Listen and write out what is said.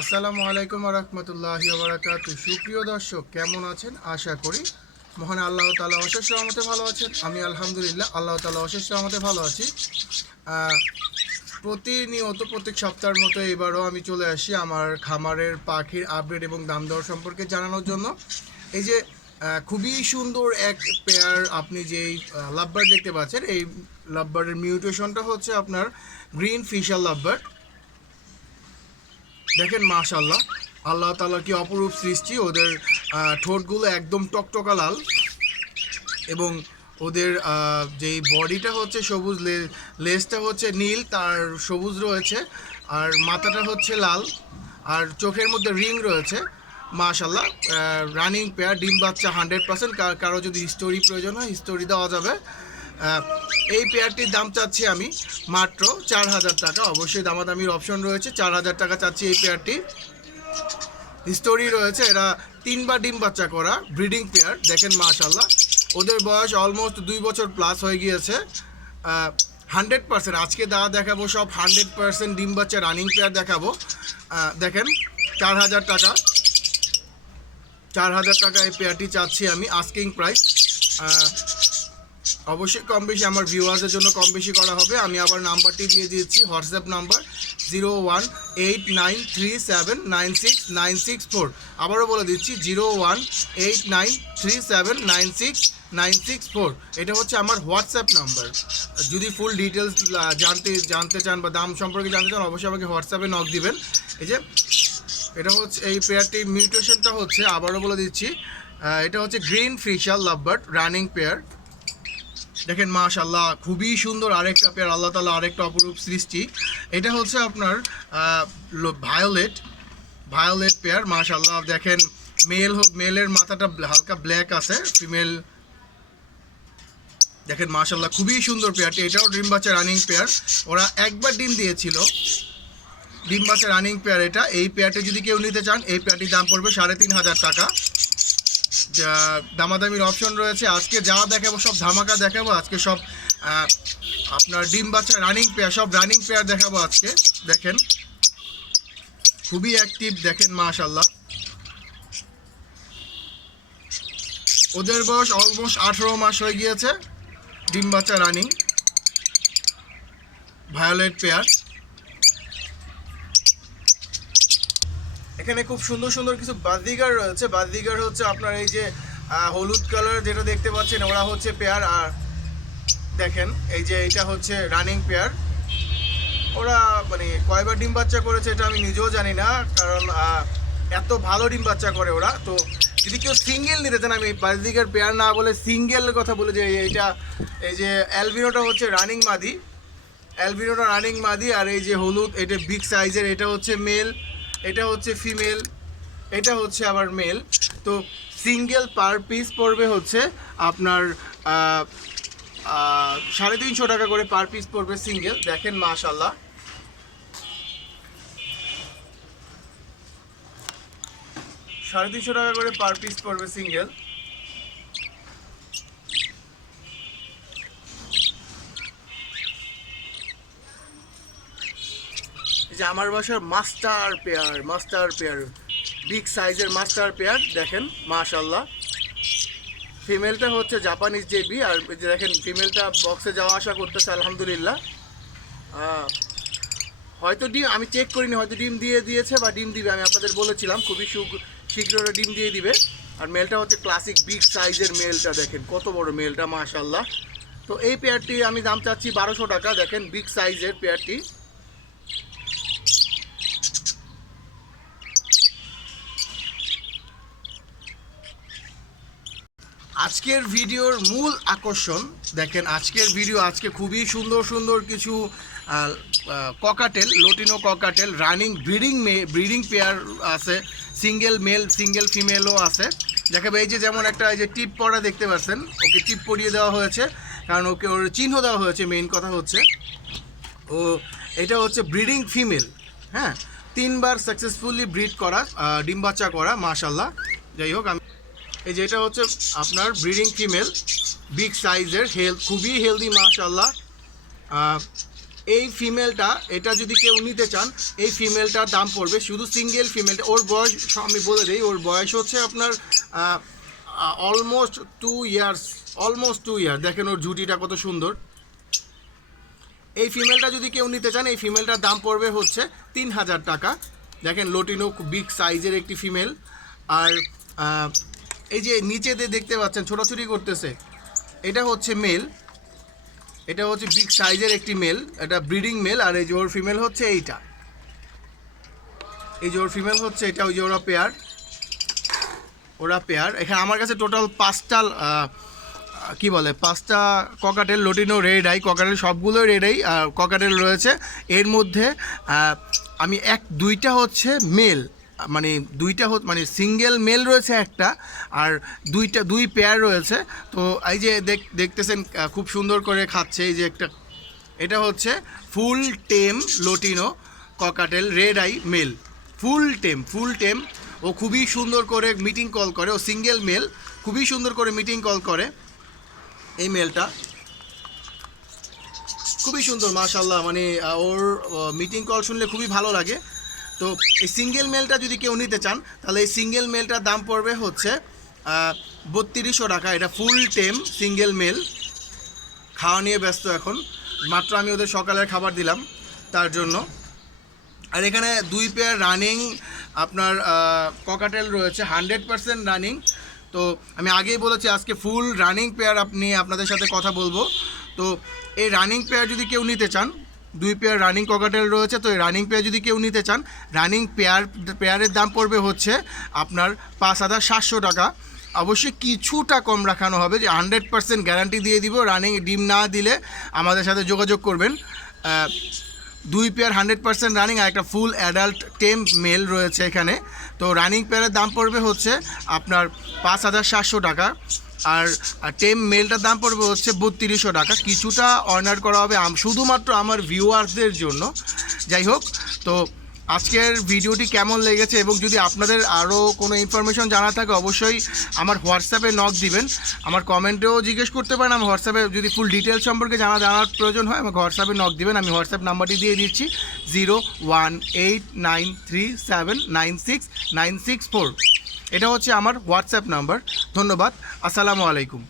আসসালামু আলাইকুম রহমতুল্লাহি ওবারাকাতু। সুপ্রিয় দর্শক, কেমন আছেন? আশা করি মহান আল্লাহ তাআলা অশেষ রহমতে ভালো আছেন। আমি আলহামদুলিল্লাহ আল্লাহ তাআলা অশেষ রহমতে ভালো আছি। প্রতিনিয়ত প্রত্যেক সপ্তাহের মতো এবারও আমি চলে আসি আমার খামারের পাখির আপডেট এবং দাম দর সম্পর্কে জানানোর জন্য। এই যে খুবই সুন্দর এক পেয়ার আপনি যেই লাভবার্ড দেখতে পাচ্ছেন, এই লাভবার্ডের মিউটেশনটা হচ্ছে আপনার গ্রিন ফিশার লাভবার্ড। দেখেন মাশাল্লাহ, আল্লাহ তাআলার কি অপরূপ সৃষ্টি। ওদের ঠোঁটগুলো একদম টকটকা লাল এবং ওদের যেই বডিটা হচ্ছে সবুজ, লেজটা হচ্ছে নীল, তার সবুজ রয়েছে, আর মাথাটা হচ্ছে লাল, আর চোখের মধ্যে রিং রয়েছে। মাশাল্লাহ, রানিং পেয়ার, ডিম বাচ্চা 100%। কারো যদি হিস্টোরি প্রয়োজন হয় হিস্টোরি দেওয়া যাবে। এই পেয়ারটির দাম চাচ্ছি আমি মাত্র 4,000 টাকা। অবশ্যই দামাদামির অপশন রয়েছে। 4,000 টাকা চাচ্ছি এই পেয়ারটি। হিস্টোরি রয়েছে, এরা 3বার ডিম বাচ্চা করা ব্রিডিং পেয়ার। দেখেন মাশাল্লাহ, ওদের বয়স অলমোস্ট 2 বছর প্লাস হয়ে গিয়েছে। 100% আজকে দেখাবো সব 100% ডিম বাচ্চা রানিং পেয়ার দেখাবো। দেখেন 4,000 টাকা, 4,000 টাকা এই পেয়ারটি চাচ্ছি আমি, আস্কিং প্রাইস। অবশ্যই কম বেশি আমার ভিউয়ার্সের জন্য কম বেশি করা হবে। আমি আবার নাম্বারটি দিয়ে দিয়েছি, হোয়াটসঅ্যাপ নাম্বার 018937969664। আবারও বলে দিচ্ছি 018937969664। এটা হচ্ছে আমার হোয়াটসঅ্যাপ নাম্বার। যদি ফুল ডিটেলস জানতে চান বা দাম সম্পর্কে জানতে চান, অবশ্যই আমাকে হোয়াটসঅ্যাপে নক দিবেন। এই যে এটা হচ্ছে এই পেয়ারটির মিউটেশনটা হচ্ছে, আবারও বলে দিচ্ছি, এটা হচ্ছে green fisher lovebird running pair. দেখেন মাশাল্লাহ, খুবই সুন্দর আরেকটা পেয়ার, আল্লাহ তাআলা আরেকটা অপরূপ সৃষ্টি। এটা হচ্ছে আপনার ভায়োলেট পেয়ার। মাশাল্লাহ দেখেন, মেলের মাথাটা হালকা ব্ল্যাক আছে, ফিমেল দেখেন মাশাল্লাহ খুবই সুন্দর পেয়ারটি। এটাও ডিম বাচ্চা রানিং পেয়ার, ওরা একবার ডিম দিয়েছিল। ডিম বাচ্চা রানিং পেয়ার এটা। এই পেয়ারটি যদি কেউ নিতে চান, এই পেয়ারটির দাম পড়বে 3,500 টাকা। দামাদামির অপশন রয়েছে। আজকে যা দেখাবো সব ধামাকা দেখাবো। আজকে সব আপনার ডিম বাচ্চা রানিং পেয়ার, সব রানিং পেয়ার দেখাবো আজকে। দেখেন খুবই অ্যাক্টিভ, দেখেন মাশাল্লাহ। ওদের বয়স অলমোস্ট 18 মাস হয়ে গিয়েছে। ডিম বাচ্চা রানিং ভায়োলেট পেয়ার। এখানে খুব সুন্দর সুন্দর কিছু বাজিগার রয়েছে। বাজিগার হচ্ছে আপনার এই যে হলুদ কালার যেটা দেখতে পাচ্ছেন, ওরা হচ্ছে পেয়ার। আর দেখেন এই যে এটা হচ্ছে রানিং পেয়ার। ওরা মানে কয়বার ডিম বাচ্চা করেছে এটা আমি নিজেও জানি না, কারণ এত ভালো ডিম বাচ্চা করে ওরা। তো যদি কেউ সিঙ্গেল নিতে চান, আমি বাজিগার পেয়ার না বলে সিঙ্গেলের কথা বলে যে এইটা, এই যে অ্যালবিনোটা হচ্ছে রানিং মাদি, অ্যালবিনোটা রানিং মাদি। আর এই যে হলুদ, এটা বিগ সাইজের, এটা হচ্ছে মেল, এটা হচ্ছে ফিমেল, এটা হচ্ছে আবার মেল। তো সিঙ্গেল পার পিস পড়বে হচ্ছে আপনার 350 টাকা করে পার পিস পড়বে সিঙ্গেল। দেখেন মাশাল্লাহ, 350 টাকা করে পার পিস পড়বে সিঙ্গেল। যে আমার বাসার মাস্টার পেয়ার বিগ সাইজের মাস্টার পেয়ার। দেখেন মাশাল্লাহ, ফিমেলটা হচ্ছে জাপানিজ জেবি। আর দেখেন ফিমেলটা বক্সে যাওয়া আসা করতেছে আলহামদুলিল্লাহ। হয়তো ডিম আমি চেক করিনি, হয়তো ডিম দিয়েছে বা ডিম দিবে, আমি আপনাদের বলেছিলাম খুবই শীঘ্র ডিম দিয়ে দিবে। আর মেলটা হচ্ছে ক্লাসিক বিগ সাইজের মেলটা, দেখেন কত বড় মেলটা মাশাল্লাহ। তো এই পেয়ারটি আমি দাম চাচ্ছি 1200 টাকা। দেখেন বিগ সাইজের পেয়ারটি। আজকের ভিডিওর মূল আকর্ষণ দেখেন, আজকের ভিডিও আজকে খুবই সুন্দর সুন্দর কিছু cockatiel, lutino cockatiel running breeding pair আছে। সিঙ্গেল মেল সিঙ্গেল ফিমেলও আছে দেখাবে। এই যে যেমন একটা এই যে টিপ পরা দেখতে পাচ্ছেন, ওকে টিপ পরিয়ে দেওয়া হয়েছে, কারণ ওকে ওর চিহ্ন দেওয়া হয়েছে। মেইন কথা হচ্ছে ও এটা হচ্ছে ব্রিডিং ফিমেল। হ্যাঁ, 3বার সাকসেসফুলি ব্রিড করা, ডিম বাচ্চা করা মাশাল্লাহ। যাই হোক, আমি এই যে এটা হচ্ছে আপনার ব্রিডিং ফিমেল, বিগ সাইজের, খুবই হেলদি মাশাল্লাহ। এই ফিমেলটা, এটা যদি কেউ নিতে চান, এই ফিমেলটার দাম পড়বে শুধু সিঙ্গেল ফিমেলটা। ওর বয়স আমি বলে দিই, ওর বয়স হচ্ছে আপনার অলমোস্ট 2 ইয়ার্স, অলমোস্ট 2 ইয়ার। দেখেন ওর জুটিটা কত সুন্দর। এই ফিমেলটা যদি কেউ নিতে চান, এই ফিমেলটার দাম পড়বে হচ্ছে 3000 টাকা। দেখেন লোটিনো বিগ সাইজের একটি ফিমেল। আর এই যে নিচে দিয়ে দেখতে পাচ্ছেন ছোটাছুটি করতেছে, এটা হচ্ছে মেল, এটা হচ্ছে বিগ সাইজের একটি মেল, এটা ব্রিডিং মেল। আর এই যে ওর ফিমেল হচ্ছে এইটা, এই যে ওর ফিমেল হচ্ছে এটা। ওই যে ওরা পেয়ার, ওরা পেয়ার। এখানে আমার কাছে টোটাল 5টা কি বলে 5টা cockatiel lutino red eye cockatiel, সবগুলোই রেড আই ককাটেল রয়েছে। এর মধ্যে আমি 2টা হচ্ছে মেল, মানে 2টা মানে সিঙ্গেল মেল রয়েছে একটা, আর 2 পেয়ার রয়েছে। তো এই যে দেখতেছেন খুব সুন্দর করে খাচ্ছে। এই যে একটা, এটা হচ্ছে full tame lutino cockatiel red eye male, full tame. ও খুবই সুন্দর করে মিটিং কল করে, ও সিঙ্গেল মেল, খুবই সুন্দর করে মিটিং কল করে। এই মেলটা খুবই সুন্দর মাশাআল্লাহ, মানে ওর মিটিং কল শুনলে খুবই ভালো লাগে। তো এই সিঙ্গেল মেলটা যদি কেউ নিতে চান, তাহলে এই সিঙ্গেল মেলটার দাম পড়বে হচ্ছে 3200 টাকা। এটা ফুল টেম সিঙ্গেল মেল। খাওয়া নিয়ে ব্যস্ত এখন, মাত্র আমি ওদের সকালের খাবার দিলাম তার জন্য। আর এখানে 2 পেয়ার রানিং আপনার ককাটেল রয়েছে, 100% রানিং। তো আমি আগেই বলেছি আজকে ফুল রানিং পেয়ার আপনাদের সাথে কথা বলবো। তো এই রানিং পেয়ার যদি কেউ নিতে চান, 2 পেয়ার রানিং ককাটেল রয়েছে। তো এই রানিং পেয়ার যদি কেউ নিতে চান, রানিং পেয়ারের দাম পড়বে হচ্ছে আপনার 5700 টাকা। অবশ্যই কিছুটা কম রাখানো হবে, যে 100% গ্যারান্টি দিয়ে দিব। রানিং ডিম না দিলে আমাদের সাথে যোগাযোগ করবেন। 2 পেয়ার 100% রানিং, আর একটা ফুল অ্যাডাল্ট টেম মেল রয়েছে এখানে। তো রানিং পেয়ারের দাম পড়বে হচ্ছে আপনার 5700 টাকা, আর টেম মেলটার দাম পড়বে হচ্ছে 3200 টাকা। কিছুটা অনার করা হবে শুধুমাত্র আমার ভিউয়ার্সদের জন্য। যাই হোক, তো আজকের ভিডিওটি কেমন লেগেছে, এবং যদি আপনাদের আরও কোনো ইনফরমেশন জানা থাকে অবশ্যই আমার হোয়াটসঅ্যাপে নক দিবেন। আমার কমেন্টেও জিজ্ঞেস করতে পারেন। আমার হোয়াটসঅ্যাপে যদি ফুল ডিটেলস সম্পর্কে জানার প্রয়োজন হয়, আমাকে হোয়াটসঅ্যাপে নক দিবেন। আমি হোয়াটসঅ্যাপ নাম্বারটি দিয়ে দিচ্ছি 018937969664। এটা হচ্ছে আমার হোয়াটসঅ্যাপ নাম্বার। ধন্যবাদ, আসসালামু আলাইকুম।